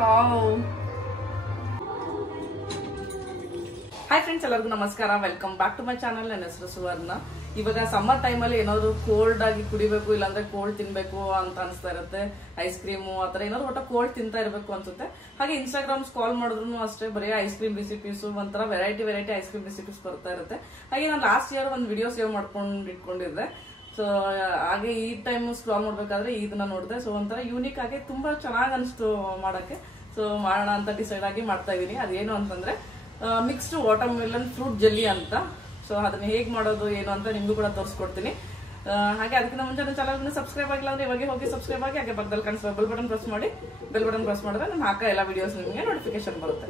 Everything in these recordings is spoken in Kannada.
ವಾವ್. ಹಾಯ್ ಫ್ರೆಂಡ್ಸ್, ಎಲ್ಲರಿಗೂ ನಮಸ್ಕಾರ. Welcome back to my channel. ನನ್ನ ಹೆಸರು ಸುವರ್ಣ. ಇವಾಗ ಸಮ್ಮರ್ ಟೈಮಲ್ಲಿ ಏನಾದ್ರು ಕೋಲ್ಡ್ ಆಗಿ ಕುಡಿಬೇಕು, ಇಲ್ಲಾಂದ್ರೆ ಕೋಲ್ಡ್ ತಿನ್ಬೇಕು ಅಂತ ಅನಿಸ್ತಾ ಇರುತ್ತೆ. ಐಸ್ ಕ್ರೀಮು ಆ ಥರ ಏನಾದ್ರು ಒಟ್ಟು ಕೋಲ್ಡ್ ತಿಂತಾ ಇರಬೇಕು ಅನ್ಸುತ್ತೆ. ಹಾಗೆ ಇನ್ಸ್ಟಾಗ್ರಾಮ್ ಸ್ಕ್ರಾಲ್ ಮಾಡಿದ್ರು ಅಷ್ಟೇ ಬರೀ ಐಸ್ ಕ್ರೀಮ್ ರೆಸಿಪೀಸ್, ಒಂಥರ ವೆರೈಟಿ ಐಸ್ ಕ್ರೀಮ್ ರೆಸಿಪೀಸ್ ಬರ್ತಾ ಇರುತ್ತೆ. ಹಾಗೆ ನಾನು ಲಾಸ್ಟ್ ಇಯರ್ ಒಂದು ವಿಡಿಯೋ ಸೇವ್ ಮಾಡ್ಕೊಂಡು ಇಟ್ಕೊಂಡಿದ್ದೆ. ಸೊ ಹಾಗೆ ಈ ಟೈಮ್ ಸ್ಕ್ರಾಲ್ ಮಾಡ್ಬೇಕಾದ್ರೆ ಇದನ್ನ ನೋಡಿದೆ. ಸೊ ಒಂಥರ ಯೂನಿಕ್ ಆಗಿ ತುಂಬಾ ಚೆನ್ನಾಗಿ ಅನಿಸ್ತು ಮಾಡೋಕ್ಕೆ. ಸೊ ಮಾಡೋಣ ಅಂತ ಡಿಸೈಡ್ ಆಗಿ ಮಾಡ್ತಾ ಇದೀನಿ. ಅದೇನು ಅಂತಂದ್ರೆ mixed water melon fruit jelly ಅಂತ. ಸೊ ಅದನ್ನ ಹೇಗೆ ಮಾಡೋದು ಏನು ಅಂತ ನಿಮಗೂ ಕೂಡ ತೋರಿಸ್ಕೊಡ್ತೀನಿ. ಹಾಗೆ ಅದಕ್ಕಿಂತ ಮುಂಚೆ ನನ್ನ ಚಾನಲ್ನ ಸಬ್ಸ್ಕ್ರೈಬ್ ಆಗಿಲ್ಲ ಅಂದ್ರೆ ಇವಾಗ ಹೋಗಿ ಸಬ್ಸ್ಕ್ರೈಬ್ ಆಗಿ, ಹಾಗೆ ಪಕ್ಕದಲ್ಲಿ ಕಾಣಿಸುವ ಬೆಲ್ ಬಟನ್ ಪ್ರೆಸ್ ಮಾಡಿ. ಬೆಲ್ ಬಟನ್ ಪ್ರೆಸ್ ಮಾಡಿದ್ರೆ ನಾನು ಹಾಕೋ ಎಲ್ಲ ವಿಡಿಯೋಸ್ ನಿಮಗೆ ನೋಟಿಫಿಕೇಶನ್ ಬರುತ್ತೆ.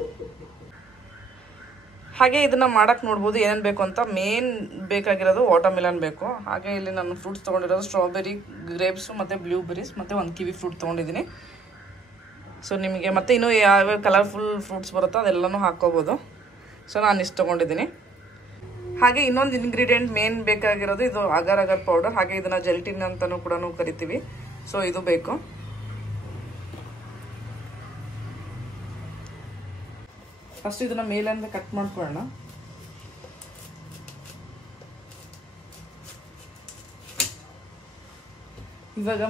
ಹಾಗೆ ಇದನ್ನ ಮಾಡಕ್ ನೋಡ್ಬೋದು ಏನೇನು ಬೇಕು ಅಂತ. ಮೇನ್ ಬೇಕಾಗಿರೋದು ವಾಟರ್ ಮೆಲನ್ ಬೇಕು. ಹಾಗೆ ಇಲ್ಲಿ ನಾನು ಫ್ರೂಟ್ಸ್ ತೊಗೊಂಡಿರೋದು ಸ್ಟ್ರಾಬೆರಿ, ಗ್ರೇಪ್ಸ್ ಮತ್ತು ಬ್ಲೂಬೆರೀಸ್ ಮತ್ತು ಒಂದು ಕಿವಿ ಫ್ರೂಟ್ ತೊಗೊಂಡಿದ್ದೀನಿ. ಸೊ ನಿಮಗೆ ಮತ್ತೆ ಇನ್ನೂ ಯಾವ್ಯಾವ ಕಲರ್ಫುಲ್ ಫ್ರೂಟ್ಸ್ ಬರುತ್ತೋ ಅದೆಲ್ಲನೂ ಹಾಕ್ಕೋಬೋದು. ಸೊ ನಾನು ಇಷ್ಟು ತೊಗೊಂಡಿದ್ದೀನಿ. ಹಾಗೆ ಇನ್ನೊಂದು ಇಂಗ್ರೀಡಿಯೆಂಟ್ ಮೇನ್ ಬೇಕಾಗಿರೋದು ಇದು ಅಗರ್ ಅಗರ್ ಪೌಡರ್. ಹಾಗೆ ಇದನ್ನ ಜೆಲ್ಟಿನ್ ಅಂತಲೂ ಕೂಡ ಕರಿತೀವಿ. ಸೊ ಇದು ಬೇಕು. ಫಸ್ಟ್ ಇದನ್ನ ಮೇಲಿಂದ ಕಟ್ ಮಾಡ್ಕೊಳ್ಳೋಣ. ಇವಾಗ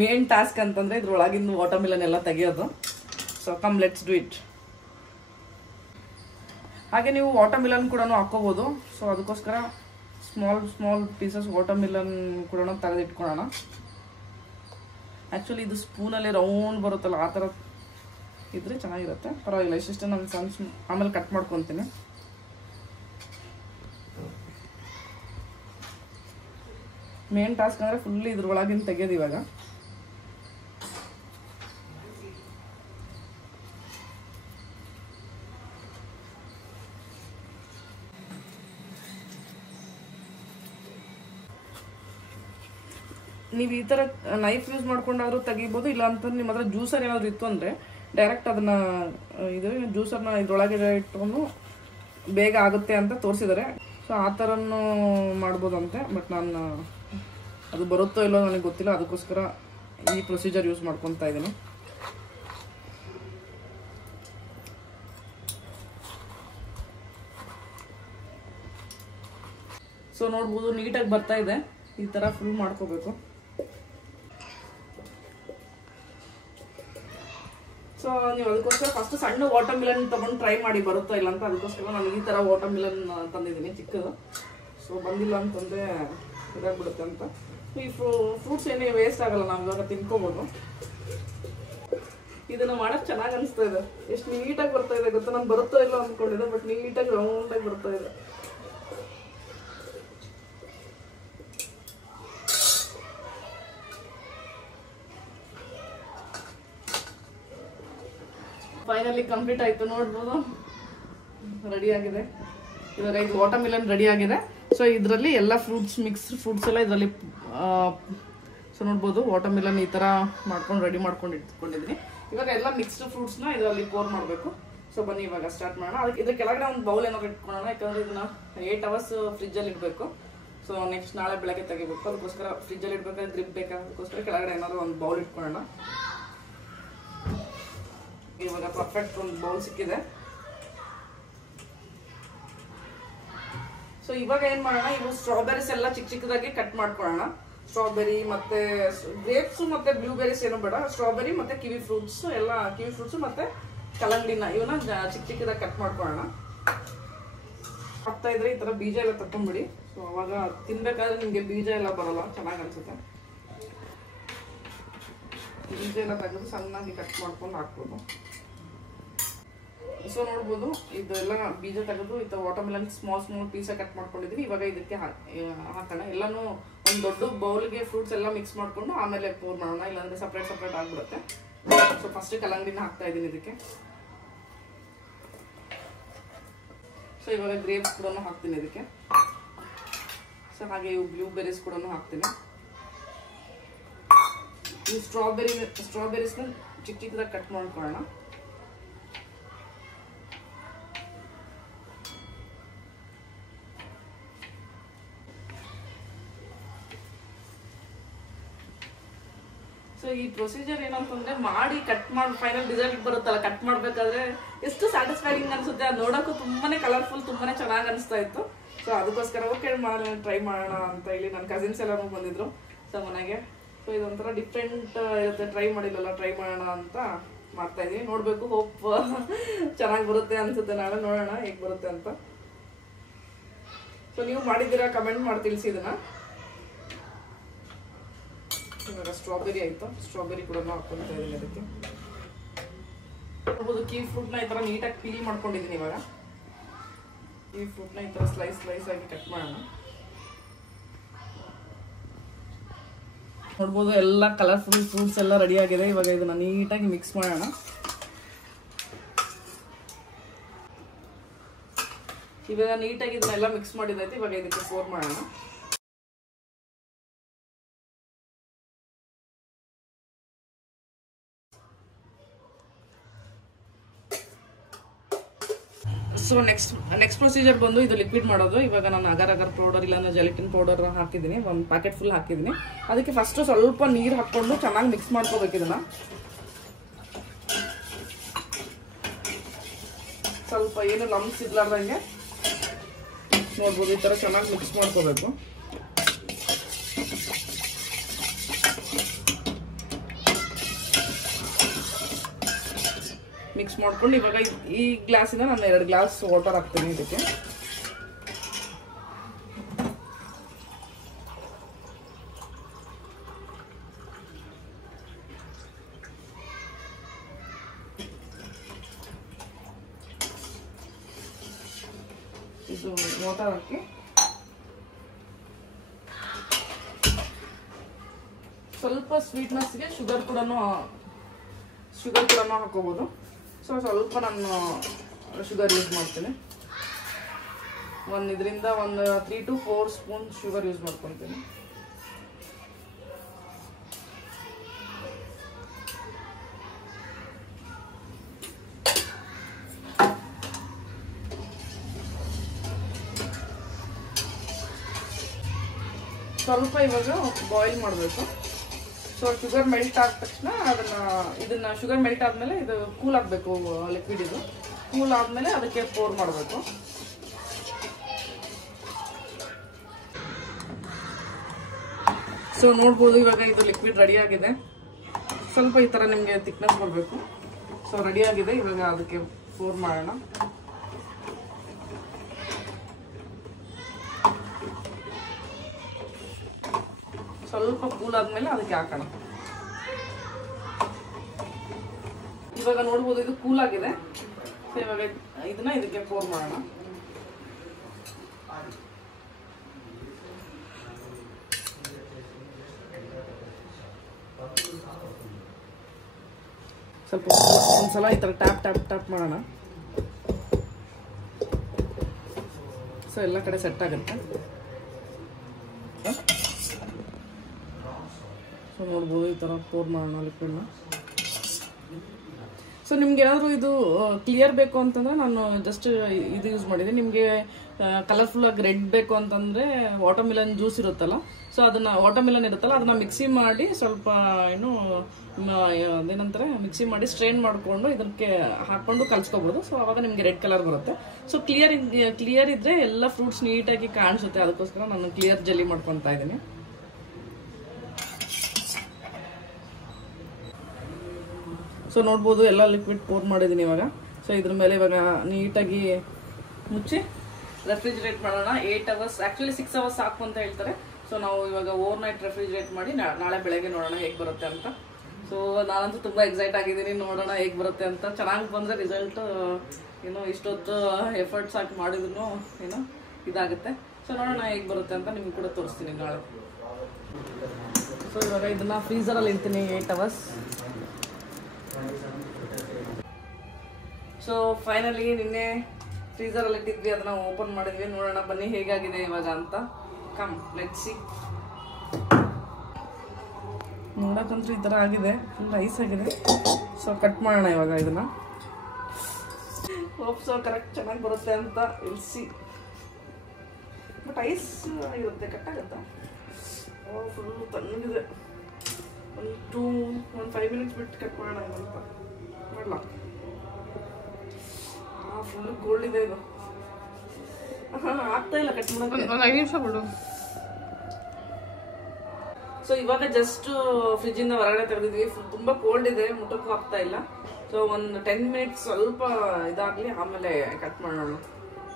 ಮೇನ್ ಟಾಸ್ಕ್ ಅಂತಂದ್ರೆ ಇದ್ರೊಳಗಿಂದ ವಾಟರ್ ಮೆಲನ್ ಎಲ್ಲ ತೆಗಿಯೋದು. So come let's do it. ಹಾಗೆ ನೀವು ವಾಟರ್ ಮಿಲನ್ ಕೂಡ ಹಾಕೋಬಹುದು. ಸೊ ಅದಕ್ಕೋಸ್ಕರ ಸ್ಮಾಲ್ ಪೀಸಸ್ ವಾಟರ್ ಮಿಲನ್ ಕೂಡ ತೆಗೆದಿಟ್ಕೊಳ್ಳೋಣ. ಆ್ಯಕ್ಚುಲಿ ಇದು ಸ್ಪೂನಲ್ಲಿ ರೌಂಡ್ ಬರುತ್ತಲ್ಲ, ಆ ಥರ ಇದ್ರೆ ಚೆನ್ನಾಗಿರುತ್ತೆ. ಪರವಾಗಿಲ್ಲ, ಇಷ್ಟಿಷ್ಟು ನಾನು ಸಣ್ಣ ಆಮೇಲೆ ಕಟ್ ಮಾಡ್ಕೊತೀನಿ. ಮೇನ್ ಟಾಸ್ಕ್ ಅಂದರೆ ಫುಲ್ ಇದ್ರೊಳಗಿಂದ ತೆಗೆಯೋದು. ಇವಾಗ ನೀವು ಈ ಥರ ನೈಫ್ ಯೂಸ್ ಮಾಡ್ಕೊಂಡಾದ್ರೂ ತೆಗಿಬೋದು. ಇಲ್ಲ ಅಂತಂದ್ರೆ ನಿಮ್ಮ ಹತ್ರ ಜ್ಯೂಸರ್ ಏನಾದ್ರು ಇತ್ತು ಅಂದರೆ ಡೈರೆಕ್ಟ್ ಅದನ್ನ ಜ್ಯೂಸರ್ನ ಇದ್ರೊಳಗೆ ಇಟ್ಕೊಂಡು ಬೇಗ ಆಗುತ್ತೆ ಅಂತ ತೋರಿಸಿದ್ದಾರೆ. ಸೊ ಆ ಥರನೂ ಮಾಡ್ಬೋದಂತೆ. ಬಟ್ ನಾನು ಅದು ಬರುತ್ತೋ ಇಲ್ಲೋ ನನಗೆ ಗೊತ್ತಿಲ್ಲ. ಅದಕ್ಕೋಸ್ಕರ ಈ ಪ್ರೊಸೀಜರ್ ಯೂಸ್ ಮಾಡ್ಕೊತಾ ಇದ್ದೀನಿ. ಸೊ ನೋಡ್ಬೋದು ನೀಟಾಗಿ ಬರ್ತಾ ಇದೆ. ಈ ಥರ ಫುಲ್ ಮಾಡ್ಕೋಬೇಕು. ಸೊ ನೀವು ಅದಕ್ಕೋಸ್ಕರ ಫಸ್ಟ್ ಸಣ್ಣ ವಾಟರ್ ಮಿಲನ್ ತೊಗೊಂಡು ಟ್ರೈ ಮಾಡಿ ಬರುತ್ತಾ ಇಲ್ಲ ಅಂತ. ಅದಕ್ಕೋಸ್ಕರ ನಾನು ಈ ಥರ ವಾಟರ್ ಮಿಲನ್ ತಂದಿದ್ದೀನಿ ಚಿಕ್ಕದು. ಸೊ ಬಂದಿಲ್ಲ ಅಂತಂದರೆ ಇದಾಗ್ಬಿಡುತ್ತೆ ಅಂತ. ಈ ಫ್ರೂಟ್ಸ್ ಏನೇ ವೇಸ್ಟ್ ಆಗಲ್ಲ, ನಾವು ಇವಾಗ ತಿನ್ಕೋಬೋದು. ಇದನ್ನು ಮಾಡೋಕ್ಕೆ ಚೆನ್ನಾಗಿ ಅನಿಸ್ತಾ ಇದೆ. ಎಷ್ಟು ನೀಟಾಗಿ ಬರ್ತಾ ಇದೆ ಗೊತ್ತಾ. ನಾನು ಬರುತ್ತೋ ಇಲ್ಲ ಅಂದ್ಕೊಂಡಿದ್ದೆ, ಬಟ್ ನೀಟಾಗಿ ರೌಂಡಾಗಿ ಬರ್ತಾ ಇದೆ. ಫೈನಲಿ ಕಂಪ್ಲೀಟ್ ಆಯ್ತು. ನೋಡ್ಬೋದು ರೆಡಿ ಆಗಿದೆ. ಇವಾಗ ಇದು ವಾಟರ್ ಮಿಲನ್ ರೆಡಿ ಆಗಿದೆ. ಸೊ ಇದರಲ್ಲಿ ಎಲ್ಲ ಮಿಕ್ಸ್ಡ್ ಫ್ರೂಟ್ಸ್ ಎಲ್ಲ ಇದರಲ್ಲಿ. ಸೊ ನೋಡ್ಬೋದು ವಾಟರ್ ಮಿಲನ್ ಈ ಥರ ಮಾಡ್ಕೊಂಡು ರೆಡಿ ಮಾಡ್ಕೊಂಡು ಇಟ್ಕೊಂಡಿದ್ದೀನಿ. ಇವಾಗ ಎಲ್ಲ ಮಿಕ್ಸ್ಡ್ ಫ್ರೂಟ್ಸ್ನ ಇದರಲ್ಲಿ ಪೋರ್ ಮಾಡಬೇಕು. ಸೊ ಬನ್ನಿ ಇವಾಗ ಸ್ಟಾರ್ಟ್ ಮಾಡೋಣ. ಅದಕ್ಕೆ ಇದ್ರ ಕೆಳಗಡೆ ಒಂದು ಬೌಲ್ ಏನಾದ್ರು ಇಟ್ಕೊಳ್ಳೋಣ. ಯಾಕಂದ್ರೆ ಇದನ್ನ 8 hours ಫ್ರಿಜ್ಜಲ್ಲಿ ಇಡಬೇಕು. ಸೊ ನೆಕ್ಸ್ಟ್ ನಾಳೆ ಬೆಳಗ್ಗೆ ತೆಗಿಬೇಕು. ಅದಕ್ಕೋಸ್ಕರ ಫ್ರಿಜ್ಜಲ್ಲಿ ಇಡಬೇಕಾದ್ರೆ ಗ್ರಿಪ್ ಬೇಕಾದಕ್ಕೋಸ್ಕರ ಕೆಳಗಡೆ ಏನಾದ್ರು ಒಂದು ಬೌಲ್ ಇಟ್ಕೊಳ್ಳೋಣ. ಇವಾಗ ಪರ್ಫೆಕ್ಟ್ ಒಂದು ಬೌಲ್ ಸಿಕ್ಕಿದೆ. ಸೊ ಇವಾಗ ಏನ್ ಮಾಡೋಣ, ಇವು ಸ್ಟ್ರಾಬೆರೀಸ್ ಎಲ್ಲ ಚಿಕ್ಕದಾಗಿ ಕಟ್ ಮಾಡ್ಕೊಳ್ಳೋಣ. ಸ್ಟ್ರಾಬೆರಿ ಮತ್ತೆ ಗ್ರೇಪ್ಸ್ ಮತ್ತೆ ಬ್ಲೂಬೆರೀಸ್ ಏನು ಬೇಡ. ಸ್ಟ್ರಾಬೆರಿ ಮತ್ತೆ ಕಿವಿ ಫ್ರೂಟ್ಸ್ ಮತ್ತೆ ಕಲ್ಲಂಗಡಿನ ಇವನ್ನ ಚಿಕ್ಕದಾಗಿ ಕಟ್ ಮಾಡ್ಕೊಳ್ಳೋಣ. ಹಾಕ್ತಾ ಇದ್ರೆ ಈ ತರ ಬೀಜ ಎಲ್ಲ ತಕೊಂಡ್ಬಿಡಿ. ಸೊ ಅವಾಗ ತಿನ್ಬೇಕಾದ್ರೆ ನಿಮ್ಗೆ ಬೀಜ ಎಲ್ಲ ಬರಲ್ಲ, ಚೆನ್ನಾಗಿ ಅನ್ಸುತ್ತೆ. ಬೀಜ ಎಲ್ಲ ತೆಗೆದು ಸಣ್ಣಾಗಿ ಕಟ್ ಮಾಡ್ಕೊಂಡು ಹಾಕ್ಬೋದು. ಸೊ ನೋಡ್ಬೋದು ಇದೆಲ್ಲ ಬೀಜ ತೆಗೆದು ಈ water melon small piece cut ಮಾಡ್ಕೊಂಡಿದ್ದೀನಿ. ಇವಾಗ ಇದಕ್ಕೆ ಹಾಕೋಣ. ಎಲ್ಲಾನು ಒಂದು ದೊಡ್ಡ ಬೌಲ್ಗೆ ಫ್ರೂಟ್ಸ್ ಎಲ್ಲ ಮಿಕ್ಸ್ ಮಾಡ್ಕೊಂಡು ಆಮೇಲೆ ಪೋರ್ ಮಾಡೋಣ. ಇಲ್ಲಾಂದ್ರೆ ಸಪ್ರೇಟ್ ಆಗ್ಬಿಡುತ್ತೆ. ಸೊ ಫಸ್ಟ್ ಕಲ್ಲಂಗಡಿನ ಹಾಕ್ತಾ ಇದ್ದೀನಿ ಇದಕ್ಕೆ. ಸೊ ಇವಾಗ ಗ್ರೇಪ್ಸ್ ಕೂಡ ಹಾಕ್ತೀನಿ ಇದಕ್ಕೆ. ಸೊ ಹಾಗೆ ಇವು ಬ್ಲೂಬೆರೀಸ್ ಕೂಡ ಹಾಕ್ತೀನಿ. ಇವು ಸ್ಟ್ರಾಬೆರೀಸ್ನ ಚಿಕ್ಕದಾಗಿ ಕಟ್ ಮಾಡ್ಕೊಳ್ಳೋಣ. ಸೊ ಈ ಪ್ರೊಸೀಜರ್ ಏನಂತಂದ್ರೆ ಮಾಡಿ ಕಟ್ ಮಾಡಿ ಫೈನಲ್ ರಿಸಲ್ಟ್ ಬರುತ್ತಲ್ಲ, ಕಟ್ ಮಾಡ್ಬೇಕಾದ್ರೆ ಎಷ್ಟು ಸ್ಯಾಟಿಸ್ಫೈಯಿಂಗ್ ಅನ್ಸುತ್ತೆ. ಅದು ನೋಡೋಕ್ಕೂ ತುಂಬಾನೇ ಕಲರ್ಫುಲ್, ತುಂಬಾನೇ ಚೆನ್ನಾಗಿ ಅನಿಸ್ತಾ ಇತ್ತು. ಸೊ ಅದಕ್ಕೋಸ್ಕರ ಓಕೆ ಮಾಡೋಣ, ಟ್ರೈ ಮಾಡೋಣ ಅಂತ ಹೇಳಿ ನನ್ನ ಕಸಿನ್ಸ್ ಎಲ್ಲರೂ ಬಂದಿದ್ರು ಸೊ ಮನೆಗೆ. ಸೊ ಇದೊಂಥರ ಡಿಫ್ರೆಂಟ್ ಇರುತ್ತೆ, ಟ್ರೈ ಮಾಡಿಲ್ಲಲ್ಲ, ಟ್ರೈ ಮಾಡೋಣ ಅಂತ ಮಾಡ್ತಾ ಇದೀನಿ. ನೋಡ್ಬೇಕು, ಹೋಪ್ ಚೆನ್ನಾಗಿ ಬರುತ್ತೆ ಅನ್ಸುತ್ತೆ. ನಾಳೆ ನೋಡೋಣ ಹೇಗೆ ಬರುತ್ತೆ ಅಂತ. ಸೊ ನೀವು ಮಾಡಿದ್ದೀರಾ ಕಮೆಂಟ್ ಮಾಡಿ ತಿಳಿಸಿ ಇದನ್ನ. ಇವಾಗ ಸ್ಟ್ರಾಬೆರಿ ಆಯ್ತು, ಸ್ಟ್ರಾಬೆರಿ ಕೂಡ ಹಾಕ್ಕೊಂತ ಇದೀನಿ ಅದಕ್ಕೆ. ನೋಡ್ಬೋದು ಕೀ ಫ್ರೂಟ್ನ ಈ ಥರ ನೀಟಾಗಿ ಪೀಲ್ ಮಾಡ್ಕೊಂಡಿದ್ದೀನಿ. ಇವಾಗ ಈ ಫ್ರೂಟ್ನ ಈ ಥರ ಸ್ಲೈಸ್ ಆಗಿ ಕಟ್ ಮಾಡೋಣ. ನೋಡ್ಬೋದು ಎಲ್ಲ ಕಲರ್ಫುಲ್ ಫ್ರೂಟ್ಸ್ ಎಲ್ಲ ರೆಡಿ ಆಗಿದೆ. ಇವಾಗ ಇದನ್ನ ನೀಟಾಗಿ ಮಿಕ್ಸ್ ಮಾಡೋಣ. ಇವಾಗ ನೀಟಾಗಿ ಇದನ್ನೆಲ್ಲ ಮಿಕ್ಸ್ ಮಾಡಿದೈತೆ. ಇವಾಗ ಇದಕ್ಕೆ ಪೋರ್ ಮಾಡೋಣ. ಸೊ ನೆಕ್ಸ್ಟ್ ಪ್ರೊಸೀಜರ್ ಬಂದು ಇದು ಲಿಕ್ವಿಡ್ ಮಾಡೋದು. ಇವಾಗ ನಾನು ಅಗರ್ ಪೌಡರ್ ಇಲ್ಲಾಂದ್ರೆ ಜೆಲಿಟಿನ್ ಪೌಡರ್ ಹಾಕಿದ್ದೀನಿ, ಒಂದು ಪ್ಯಾಕೆಟ್ ಫುಲ್ ಹಾಕಿದ್ದೀನಿ. ಅದಕ್ಕೆ ಫಸ್ಟ್ ಸ್ವಲ್ಪ ನೀರು ಹಾಕ್ಕೊಂಡು ಚೆನ್ನಾಗಿ ಮಿಕ್ಸ್ ಮಾಡ್ಕೋಬೇಕು. ಇದನ್ನ ಸ್ವಲ್ಪ ಏನು ಲಂಪ್ಸ್ ಇರ್ಲಾರ್ದಂಗೆ ನೋಡ್ಬೋದು, ಈ ಥರ ಚೆನ್ನಾಗಿ ಮಿಕ್ಸ್ ಮಾಡ್ಕೋಬೇಕು. ಮಿಕ್ಸ್ ಮಾಡ್ಕೊಂಡು ಇವಾಗ ಈ ಗ್ಲಾಸಿಂದ ನಾನು 2 ಗ್ಲಾಸ್ ವಾಟರ್ ಹಾಕ್ತೀನಿ ಇದಕ್ಕೆ. ಇದು ವಾಟರ್ ಹಾಕಿ ಸ್ವಲ್ಪ ಸ್ವೀಟ್ನೆಸ್ಗೆ ಶುಗರ್ ಕೂಡ ಹಾಕೋಬಹುದು. ಸೊ ಸ್ವಲ್ಪ ನಾನು ಶುಗರ್ ಯೂಸ್ ಮಾಡ್ತೀನಿ. ಇದರಿಂದ ಒಂದು 3 to 4 ಸ್ಪೂನ್ ಶುಗರ್ ಯೂಸ್ ಮಾಡ್ಕೊತೀನಿ. ಸ್ವಲ್ಪ ಇವಾಗ ಬಾಯ್ಲ್ ಮಾಡಬೇಕು. ಸೊ ಶುಗರ್ ಮೆಲ್ಟ್ ಆದ ತಕ್ಷಣ ಇದನ್ನ ಶುಗರ್ ಮೆಲ್ಟ್ ಆದಮೇಲೆ ಇದು ಕೂಲ್ ಆಗಬೇಕು. ಲಿಕ್ವಿಡ್ ಇದು ಕೂಲ್ ಆದಮೇಲೆ ಅದಕ್ಕೆ ಪೋರ್ ಮಾಡಬೇಕು. ಸೊ ನೋಡ್ಬೋದು ಇವಾಗ ಇದು ಲಿಕ್ವಿಡ್ ರೆಡಿ ಆಗಿದೆ. ಸ್ವಲ್ಪ ಈ ಥರ ನಿಮಗೆ ಥಿಕ್ನೆಸ್ ಬರಬೇಕು. ಸೊ ರೆಡಿ ಆಗಿದೆ. ಇವಾಗ ಅದಕ್ಕೆ ಪೋರ್ ಮಾಡೋಣ. ಸ್ವಲ್ಪ ಕೂಲ್ ಆದ್ಮೇಲೆ ಅದಕ್ಕೆ ಹಾಕೋಣ. ಇವಾಗ ನೋಡ್ಬೋದು ಇದು ಕೂಲ್ ಆಗಿದೆ. ಇವಾಗ ಇದನ್ನ ಇದಕ್ಕೆ ಪೋರ್ ಮಾಡೋಣ. ಸ್ವಲ್ಪ ಒಂದ್ಸಲ ಈ ತರ ಟ್ಯಾಪ್ ಮಾಡೋಣ. ಸೊ ಎಲ್ಲ ಕಡೆ ಸೆಟ್ ಆಗುತ್ತೆ. ಸೊ ನೋಡ್ಬೋದು ಈ ಥರ ಪೋರ್ ಮಾಡೋಣ ಲಿಕ್ವಿಡ್ನ. ಸೊ ನಿಮ್ಗೆ ಏನಾದರೂ ಇದು ಕ್ಲಿಯರ್ ಬೇಕು ಅಂತಂದರೆ ನಾನು ಜಸ್ಟ್ ಇದು ಯೂಸ್ ಮಾಡಿದೆ. ನಿಮಗೆ ಕಲರ್ಫುಲ್ಲಾಗಿ ರೆಡ್ ಬೇಕು ಅಂತಂದರೆ ವಾಟರ್ಮಿಲನ್ ಜ್ಯೂಸ್ ಇರುತ್ತಲ್ಲ, ಸೊ ಅದನ್ನು ವಾಟರ್ಮಿಲನ್ ಇರುತ್ತಲ್ಲ ಅದನ್ನು ಮಿಕ್ಸಿ ಮಾಡಿ ಸ್ವಲ್ಪ ಅದೇನಂತಾರೆ ಮಿಕ್ಸಿ ಮಾಡಿ ಸ್ಟ್ರೈನ್ ಮಾಡಿಕೊಂಡು ಇದಕ್ಕೆ ಹಾಕ್ಕೊಂಡು ಕಲಿಸ್ಕೋಬೋದು. ಸೊ ಆವಾಗ ನಿಮಗೆ ರೆಡ್ ಕಲರ್ ಬರುತ್ತೆ. ಸೊ ಕ್ಲಿಯರ್ ಇದ್ದರೆ ಎಲ್ಲ ಫ್ರೂಟ್ಸ್ ನೀಟಾಗಿ ಕಾಣಿಸುತ್ತೆ. ಅದಕ್ಕೋಸ್ಕರ ನಾನು ಕ್ಲಿಯರ್ ಜೆಲ್ಲಿ ಮಾಡ್ಕೊತಾ ಇದ್ದೀನಿ. ಸೊ ನೋಡ್ಬೋದು ಎಲ್ಲ ಲಿಕ್ವಿಡ್ ಪೋರ್ ಮಾಡಿದ್ದೀನಿ ಇವಾಗ. ಸೊ ಇದ್ರ ಮೇಲೆ ಇವಾಗ ನೀಟಾಗಿ ಮುಚ್ಚಿ ರೆಫ್ರಿಜರೇಟ್ ಮಾಡೋಣ. 8 hours, ಆ್ಯಕ್ಚುಲಿ 6 hours ಸಾಕು ಅಂತ ಹೇಳ್ತಾರೆ. ಸೊ ನಾವು ಇವಾಗ ಓವರ್ ನೈಟ್ ರೆಫ್ರಿಜರೇಟ್ ಮಾಡಿ ನಾಳೆ ಬೆಳಗ್ಗೆ ನೋಡೋಣ ಹೇಗೆ ಬರುತ್ತೆ ಅಂತ. ಸೊ ನಾನಂತೂ ತುಂಬ ಎಕ್ಸೈಟ್ ಆಗಿದ್ದೀನಿ, ನೋಡೋಣ ಹೇಗೆ ಬರುತ್ತೆ ಅಂತ. ಚೆನ್ನಾಗಿ ಬಂದರೆ ರಿಸಲ್ಟ್ ಏನೋ ಇಷ್ಟೊತ್ತು ಎಫರ್ಟ್ಸ್ ಹಾಕಿ ಮಾಡಿದ್ರು ಏನೋ ಇದಾಗುತ್ತೆ. ಸೊ ನೋಡೋಣ ಹೇಗೆ ಬರುತ್ತೆ ಅಂತ ನಿಮ್ಗೆ ಕೂಡ ತೋರಿಸ್ತೀನಿ ನಾಳೆ. ಸೊ ಇವಾಗ ಇದನ್ನು ಫ್ರೀಸರಲ್ಲಿ ಇಡ್ತೀನಿ 8 hours. ಸೊ ಫೈನಲಿ ನಿನ್ನೆ ಫ್ರೀಸರಲ್ಲಿ ಇಟ್ಟಿದ್ವಿ, ಅದನ್ನ ಓಪನ್ ಮಾಡಿದ್ವಿ. ನೋಡೋಣ ಬನ್ನಿ ಹೇಗಾಗಿದೆ ಇವಾಗ ಅಂತ. Come let's see. ನೋಡಕ್ಕಂತೂ ಈ ಥರ ಆಗಿದೆ, ಫುಲ್ ಐಸ್ ಆಗಿದೆ. ಸೊ ಕಟ್ ಮಾಡೋಣ ಇವಾಗ ಇದನ್ನ. ಹೋಪ್ ಸೊ ಕರೆಕ್ಟ್ ಚೆನ್ನಾಗಿ ಬರುತ್ತೆ ಅಂತ. ಇಲ್ಸಿ ಬಟ್ ಐಸ್ ಇರುತ್ತೆ, ಕಟ್ಟಾಗತ್ತಾ? ಫುಲ್ ತಣ್ಣಗಿದೆ. ಒಂದು 5 ಮಿನಿಟ್ಸ್ ಬಿಟ್ಟು ಕಟ್ ಮಾಡೋಣ ಅಂತ ಮಾಡಲ. ಫುಲ್ ಕೋಲ್ಡ್ ಇದೆ ಇದು, ಆಗ್ತಾ ಇಲ್ಲ ಕಟ್ ಮಾಡೋಕೆ. 5 ನಿಮಿಷ ಬಿಡು. ಸೊ ಇವಾಗ ಜಸ್ಟ್ ಫ್ರಿಜ್ ಇಂದ ಹೊರಗಡೆ ತೆಗೆದಿದ್ವಿ. ತುಂಬಾ ಕೋಲ್ಡ್ ಇದೆ, ಮುಟ್ಟಕ್ಕೂ ಆಗ್ತಾ ಇಲ್ಲ. ಸೊ ಒಂದು 10 ಮಿನಿಟ್ಸ್ ಸ್ವಲ್ಪ ಇದಾಗ್ಲಿ, ಆಮೇಲೆ ಕಟ್ ಮಾಡೋಣ.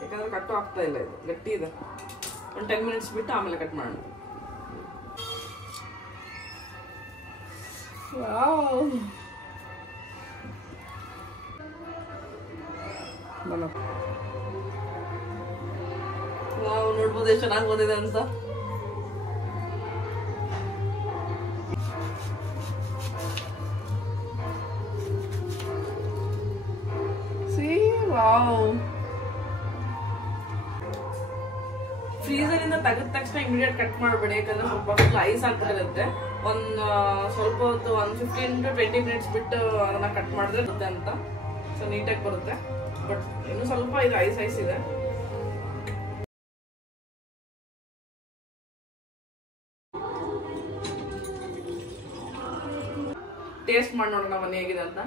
ಯಾಕಂದ್ರೆ ಕಟ್ಟು ಆಗ್ತಾ ಇಲ್ಲ, ಇದು ಗಟ್ಟಿ ಇದೆ. ಒಂದು 10 ಮಿನಿಟ್ಸ್ ಬಿಟ್ಟು ಆಮೇಲೆ ಕಟ್ ಮಾಡೋಣ. ನೋಡ್ಬೋದು ಎಷ್ಟು ಚೆನ್ನಾಗಿ ಬಂದಿದೆ ಅಂತ. ಫ್ರೀಸರ್ ಇಂದ ತೆಗೆದ ತಕ್ಷಣ ಇಮಿಡಿಯೇಟ್ ಕಟ್ ಮಾಡಬೇಡಿ, ಯಾಕಂದ್ರೆ ಸ್ವಲ್ಪ ಫುಲ್ ಐಸ್ ಆಗ್ಬಿಟ್ಟಿರುತ್ತೆ. ಸ್ವಲ್ಪ ಹೊತ್ತು 15 to 20 ಮಿನಿಟ್ಸ್ ಬಿಟ್ಟು ಅದನ್ನ ಕಟ್ ಮಾಡಿದ್ರೆ ಬರುತ್ತೆ ಅಂತ. ಸೊ ನೀಟಾಗಿ ಬರುತ್ತೆ. ಬಟ್ ಇನ್ನು ಸ್ವಲ್ಪ ಇದು ಐಸ್ ಇದೆ. ಟೇಸ್ಟ್ ಮಾಡಿ ನೋಡೋಣ ಮನೆ ಹೇಗಿದೆ ಅಂತ.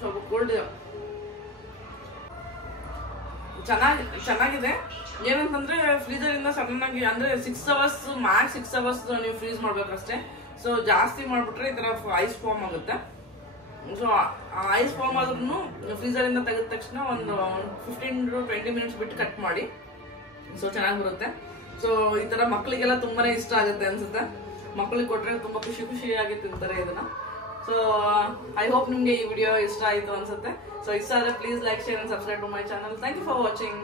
ಸ್ವಲ್ಪ ಕೋಲ್ಡ್ ಇದೆ, ಚೆನ್ನಾಗಿದೆ. ಏನಂತಂದ್ರೆ ಫ್ರೀಜರ್ ಇಂದ ಸಡನ್ ಆಗಿ ಅಂದ್ರೆ 6 ಅವರ್ಸ್ ಮ್ಯಾಕ್ಸ್ 6 ಅವರ್ಸ್ ನೀವು ಫ್ರೀಸ್ ಮಾಡ್ಬೇಕಷ್ಟೇ. ಸೊ ಜಾಸ್ತಿ ಮಾಡ್ಬಿಟ್ರೆ ಈ ತರ ಐಸ್ ಫಾರ್ಮ್ ಆಗುತ್ತೆ. ಸೊ ಐಸ್ ಫಾರ್ಮ್ ಆದ್ರೂ ಫ್ರೀಜರ್ ಇಂದ ತೆಗೆದ ತಕ್ಷಣ ಒಂದು 15 to 20 ಮಿನಿಟ್ಸ್ ಬಿಟ್ಟು ಕಟ್ ಮಾಡಿ. ಸೊ ಚೆನ್ನಾಗಿ ಬರುತ್ತೆ. ಸೊ ಈ ತರ ಮಕ್ಕಳಿಗೆಲ್ಲ ತುಂಬಾನೇ ಇಷ್ಟ ಆಗುತ್ತೆ ಅನ್ಸುತ್ತೆ. ಮಕ್ಕಳಿಗೆ ಕೊಟ್ರೆ ತುಂಬಾ ಖುಷಿಯಾಗಿ ತಿಂತಾರೆ ಇದನ್ನ. ಸೊ ಐ ಹೋಪ್ ನಿಮ್ಗೆ ಈ ವಿಡಿಯೋ ಇಷ್ಟ ಆಯಿತು ಅನ್ಸುತ್ತೆ. ಸೊ ಇಷ್ಟ ಆದರೆ please like, share and subscribe to my channel. Thank you for watching.